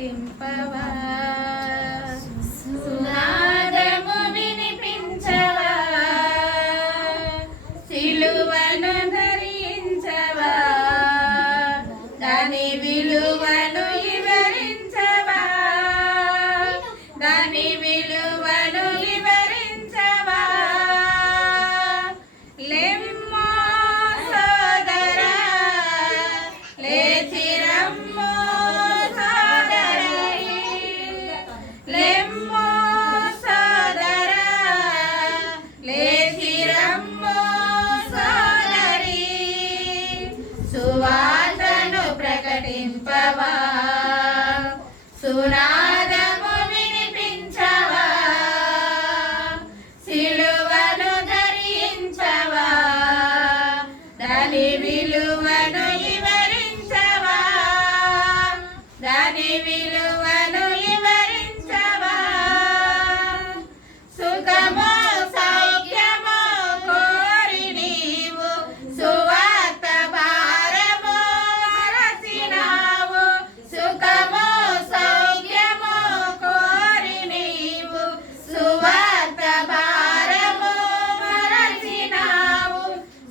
ప్రకటింపవా, సునాదము వినిపించవా, సిలువను ధరించవా, దాని విలువను వివరించవా, దాని విలువను వివరించవా. లెమ్మో సోదరా, లేచి రమ్మో సోదరీ, లెమ్మో సోదరా, లేచి రమ్మో సోదరీ. సువార్తను ప్రకటింపవా, సునాదము వినిపించవా, సిలువను ధరించవా, దాని విలువను వివరించవా, దాని విలువను వివరించవా. సుఖమో సౌఖ్యమో కోరి నీవు సువార్త భారము మరచినావు, సుఖమో సౌఖ్యమో కోరి నీవు సువార్త భారము మరచినావు.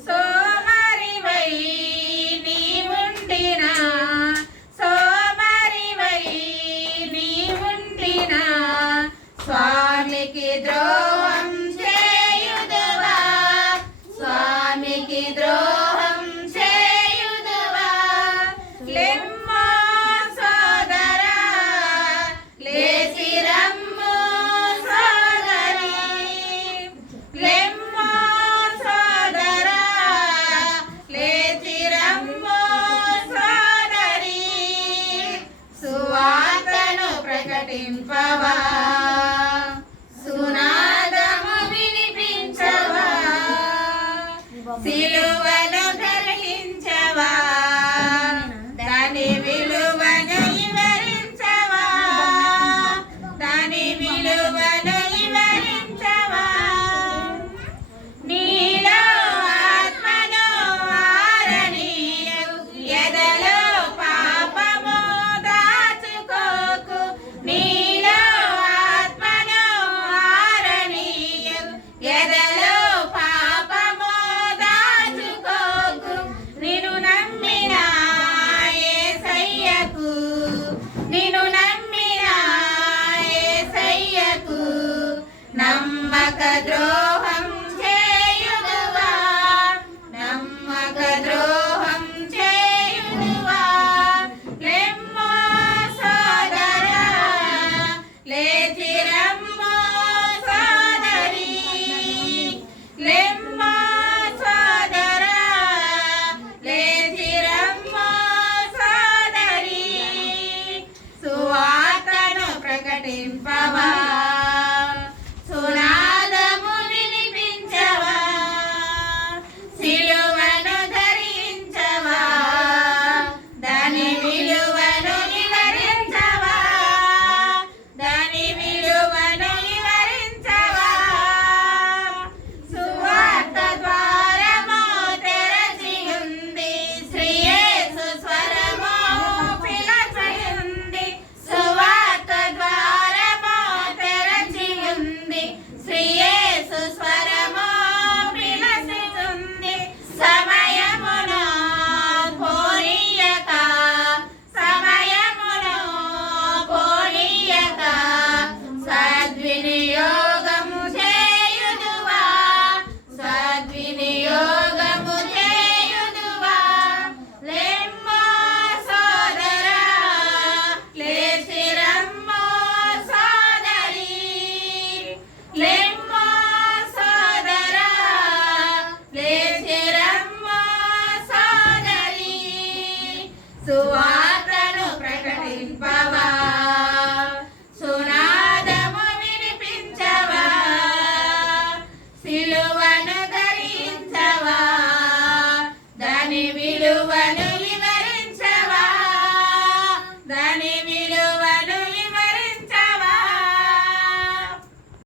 సోమరివై నీవుండినా, సోమరివై నీవుండినా, స్వామికి ద్రోహం చేయుదువా, స్వామికి ద్రోహం చేయుదువా. లెమ్మో సోదరా, లేచి రమ్ము సోదరీ, లెమ్మో సోదరా, లేచి రమ్ము సోదరీ. సువార్తను ప్రకటింపవా, సునాదము వినిపించవా, సిలువను ధరించవా, దాని విలువను వివరించవా, దాని విలువను వివరించవా. నీలో ఆత్మను ఆరనీయు, ఎదలో పాపము దాచుకోకు, నీలో ఆత్మను ఆరనీయు, ఎదలో పాపము దాచుకోకు. నిన్ను నమ్మిన యేసయ్యకు, నిన్ను నమ్మిన యేసయ్యకు నమ్మక ద్రోహి